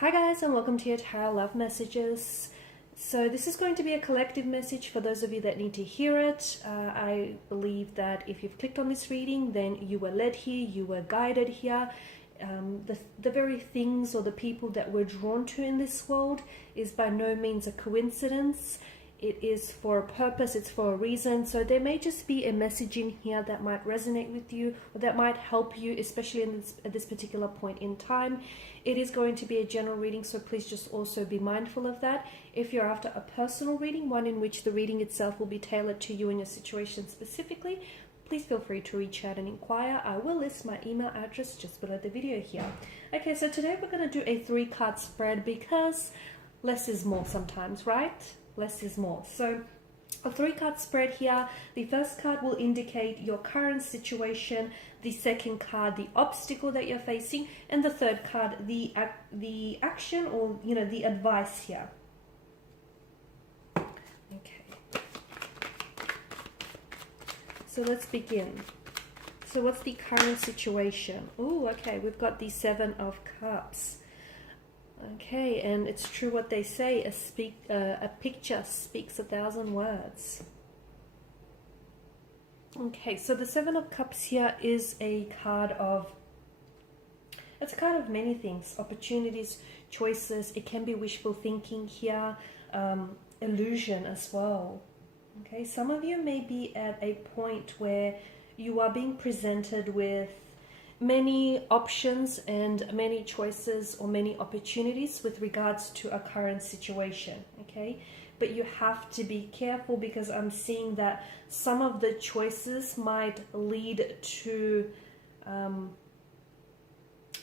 Hi guys, and welcome to your Tarot Love Messages. So this is going to be a collective message for those of you that need to hear it. I believe that if you've clicked on this reading, then you were led here, you were guided here. The very things or the people that we're drawn to in this world is by no means a coincidence. It is for a purpose, it's for a reason. So there may just be a message in here that might resonate with you or that might help you, especially at this particular point in time. It is going to be a general reading, so please just also be mindful of that. If you're after a personal reading, one in which the reading itself will be tailored to you and your situation specifically, please feel free to reach out and inquire. I will list my email address just below the video here. Okay, so today we're going to do a 3-card spread because less is more sometimes, right? Less is more. So a 3-card spread here. The first card will indicate your current situation, the second card the obstacle that you're facing, and the third card the action or the advice here. Okay, so let's begin. So what's the current situation? Oh, okay, we've got the 7 of Cups. Okay, and it's true what they say, a picture speaks 1,000 words. Okay, so the 7 of Cups here is a card of, it's a card of many things, opportunities, choices. It can be wishful thinking here, illusion as well. Okay, some of you may be at a point where you are being presented with many options and many choices or many opportunities with regards to a current situation, okay? But you have to be careful because I'm seeing that some of the choices might lead to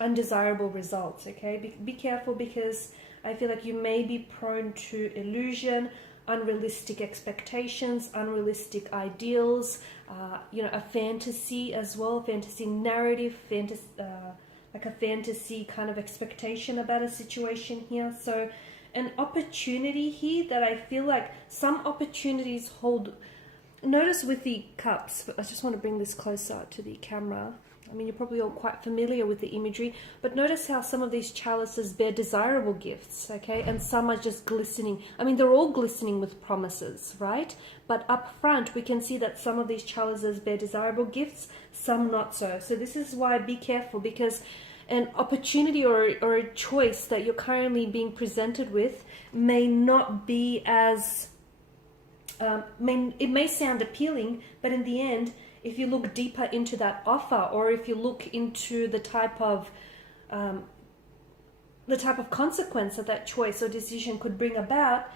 undesirable results, okay? Be careful because I feel like you may be prone to illusion, unrealistic expectations, unrealistic ideals, a fantasy as well, fantasy narrative, like a fantasy kind of expectation about a situation here. So an opportunity here that I feel like some opportunities hold. Notice with the cups, but I just want to bring this closer to the camera. I mean, you're probably all quite familiar with the imagery, but notice how some of these chalices bear desirable gifts, okay? And some are just glistening. I mean, they're all glistening with promises, right? But up front, we can see that some of these chalices bear desirable gifts, some not so. So this is why be careful, because an opportunity or a choice that you're currently being presented with may not be as, it may sound appealing, but in the end, if you look deeper into that offer, or if you look into the type of consequence that that choice or decision could bring about,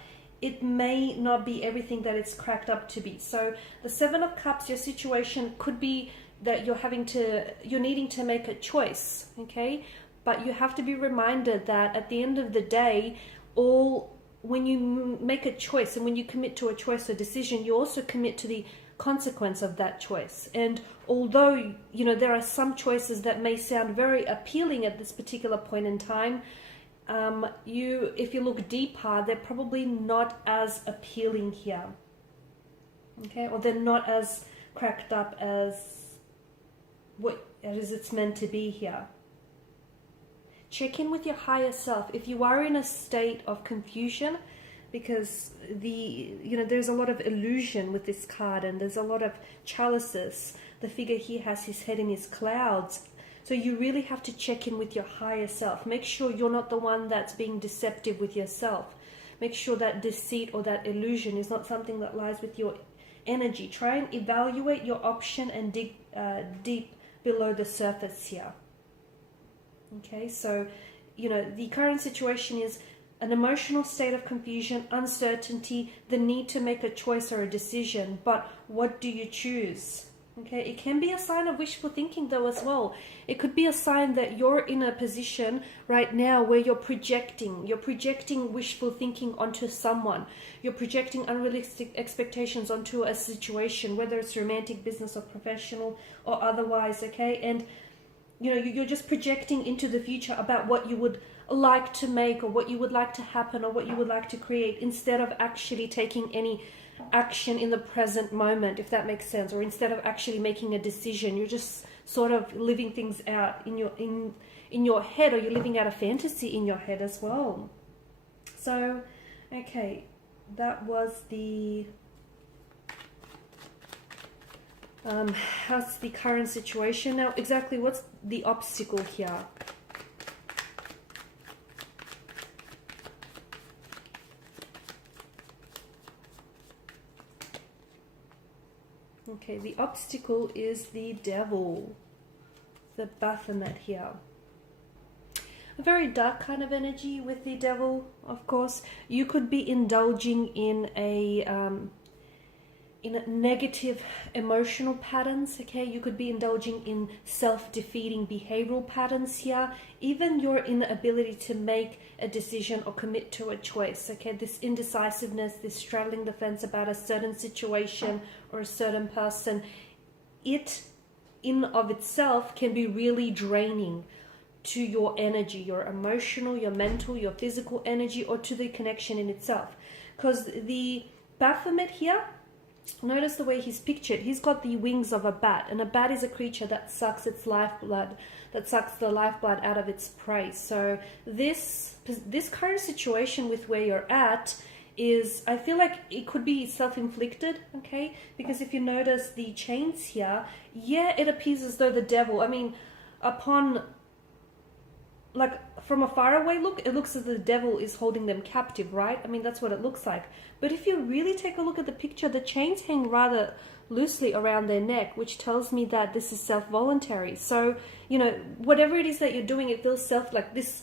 it may not be everything that it's cracked up to be. So the 7 of Cups, your situation could be that you're needing to make a choice, okay? But you have to be reminded that at the end of the day, when you make a choice and when you commit to a choice or decision, you also commit to the consequence of that choice. And although there are some choices that may sound very appealing at this particular point in time, if you look deeper, they're probably not as appealing here, okay? Or they're not as cracked up as it's meant to be here. Check in with your higher self if you are in a state of confusion, because there's a lot of illusion with this card and there's a lot of chalices. The figure here has his head in his clouds. So you really have to check in with your higher self. Make sure you're not the one that's being deceptive with yourself. Make sure that deceit or that illusion is not something that lies with your energy. Try and evaluate your option and dig deep below the surface here. Okay, so the current situation is an emotional state of confusion, uncertainty, the need to make a choice or a decision. But what do you choose? Okay, it can be a sign of wishful thinking though as well. It could be a sign that you're in a position right now where you're projecting wishful thinking onto someone. You're projecting unrealistic expectations onto a situation, whether it's romantic, business, or professional, or otherwise, okay? And you're just projecting into the future about what you would like to make or what you would like to happen or what you would like to create, instead of actually taking any action in the present moment, if that makes sense, or instead of actually making a decision. You're just sort of living things out in your head, or you're living out a fantasy in your head as well. So, okay, that was the how's the current situation now? Exactly, what's the obstacle here? Okay, the obstacle is the devil, the Baphomet here. A very dark kind of energy with the devil, of course. You could be indulging in negative emotional patterns, okay? You could be indulging in self-defeating behavioral patterns here. Even your inability to make a decision or commit to a choice, okay? This indecisiveness, this straddling the fence about a certain situation or a certain person, it in of itself can be really draining to your energy, your emotional, your mental, your physical energy, or to the connection in itself. Because the Baphomet here, notice the way he's pictured. He's got the wings of a bat, and a bat is a creature that sucks its lifeblood, that sucks the lifeblood out of its prey. So this current situation with where you're at is, I feel like it could be self-inflicted, okay? Because if you notice the chains here, yeah, it appears as though the devil, I mean, upon, like, from a faraway look, it looks as though the devil is holding them captive, right? I mean, that's what it looks like. But if you really take a look at the picture, the chains hang rather loosely around their neck, which tells me that this is self-voluntary. So, you know, whatever it is that you're doing, it feels like this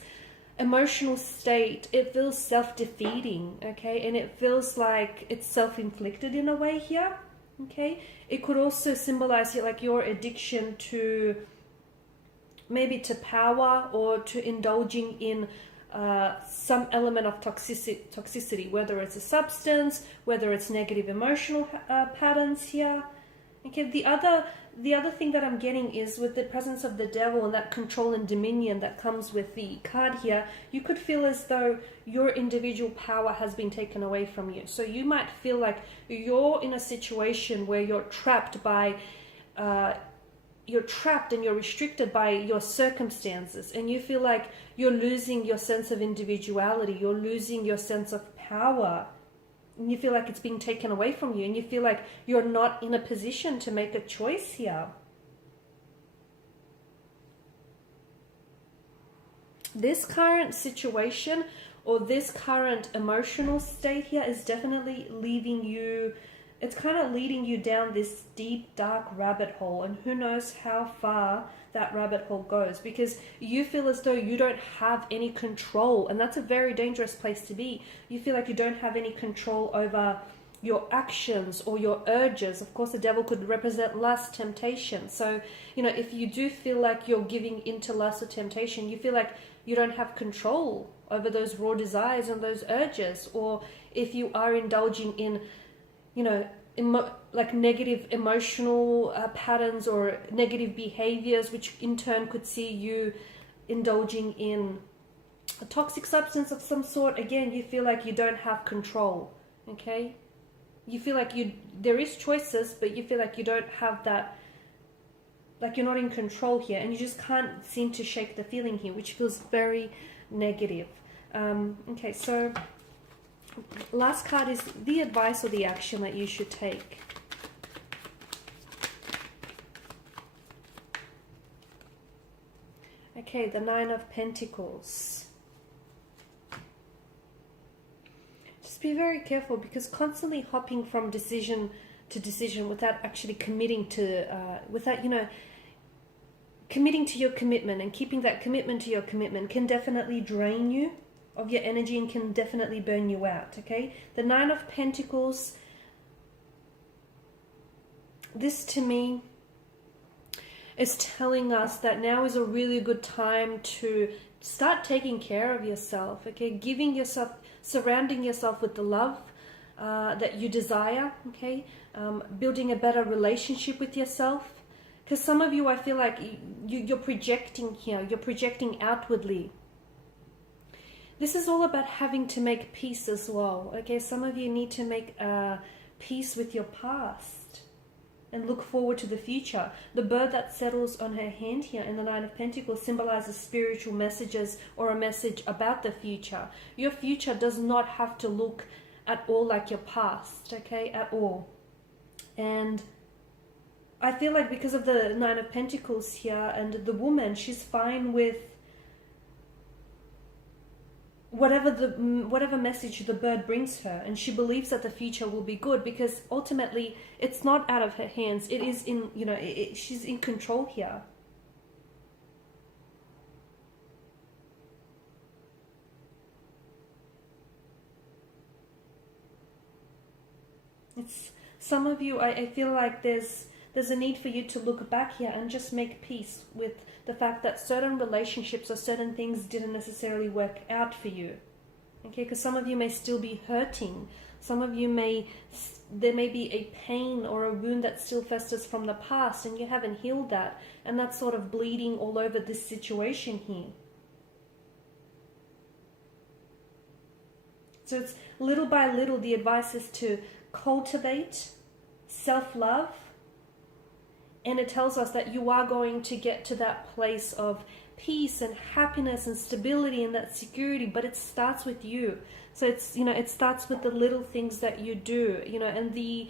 emotional state, it feels self-defeating, okay? And it feels like it's self-inflicted in a way here, okay? It could also symbolize like your addiction to maybe to power, or to indulging in some element of toxicity, whether it's a substance, whether it's negative emotional patterns here. Okay, the other thing that I'm getting is with the presence of the devil and that control and dominion that comes with the card here, you could feel as though your individual power has been taken away from you. So you might feel like you're in a situation where you're trapped by you're trapped and you're restricted by your circumstances, and you feel like you're losing your sense of individuality, you're losing your sense of power, and you feel like it's being taken away from you, and you feel like you're not in a position to make a choice here. This current situation or this current emotional state here is definitely leaving you, it's kind of leading you down this deep, dark rabbit hole, and who knows how far that rabbit hole goes, because you feel as though you don't have any control, and that's a very dangerous place to be. You feel like you don't have any control over your actions or your urges. Of course, the devil could represent lust, temptation. So, you know, if you do feel like you're giving into lust or temptation, you feel like you don't have control over those raw desires and those urges. Or if you are indulging in, you know, like negative emotional patterns or negative behaviors, which in turn could see you indulging in a toxic substance of some sort, again, you feel like you don't have control, okay? You feel like there is choices, but you feel like you don't have that, like you're not in control here, and you just can't seem to shake the feeling here, which feels very negative. Okay, so last card is the advice or the action that you should take. Okay, the Nine of Pentacles. Just be very careful, because constantly hopping from decision to decision without actually committing to, without, you know, committing to your commitment and keeping that commitment to your commitment can definitely drain you of your energy and can definitely burn you out, okay? The Nine of Pentacles, this to me is telling us that now is a really good time to start taking care of yourself, okay? Giving yourself, surrounding yourself with the love that you desire, okay? Building a better relationship with yourself. Because some of you, I feel like you're projecting here, you're projecting outwardly. This is all about having to make peace as well, okay? Some of you need to make peace with your past. and look forward to the future. The bird that settles on her hand here in the Nine of Pentacles symbolizes spiritual messages or a message about the future. Your future does not have to look at all like your past, okay, at all. And I feel like because of the Nine of Pentacles here and the woman, she's fine with whatever message the bird brings her, and she believes that the future will be good because ultimately it's not out of her hands. It is in, you know, she's in control here. It's some of you, I feel like there's a need for you to look back here and just make peace with the fact that certain relationships or certain things didn't necessarily work out for you. Okay, because some of you may still be hurting. Some of you there may be a pain or a wound that still festers from the past and you haven't healed that. And that's sort of bleeding all over this situation here. So it's little by little, the advice is to cultivate self-love. And it tells us that you are going to get to that place of peace and happiness and stability and that security, but it starts with you. So it's, you know, it starts with the little things that you do, you know, and the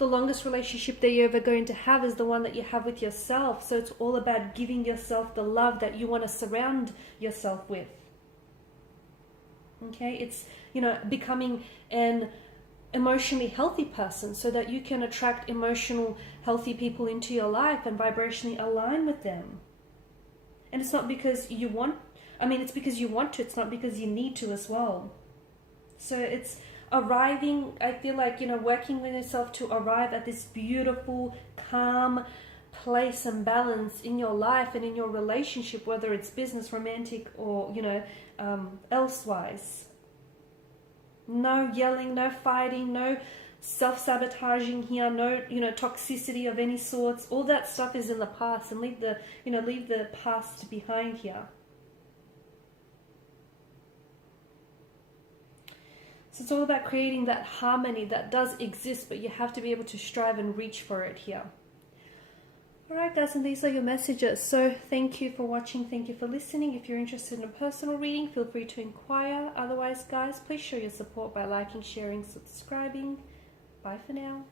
longest relationship that you're ever going to have is the one that you have with yourself. So it's all about giving yourself the love that you want to surround yourself with. Okay, it's, you know, becoming an emotionally healthy person so that you can attract emotional healthy people into your life and vibrationally align with them. And it's not because you want, I mean, it's because you want to, it's not because you need to as well. So it's arriving, I feel like, you know, working with yourself to arrive at this beautiful, calm place and balance in your life and in your relationship, whether it's business, romantic, or, you know, elsewise. No yelling, no fighting, no self-sabotaging here, no, you know, toxicity of any sorts. All that stuff is in the past, and leave the past behind here. So it's all about creating that harmony that does exist, but you have to be able to strive and reach for it here. Alright guys, and these are your messages. So thank you for watching, thank you for listening. If you're interested in a personal reading, feel free to inquire. Otherwise guys, please show your support by liking, sharing, subscribing. Bye for now.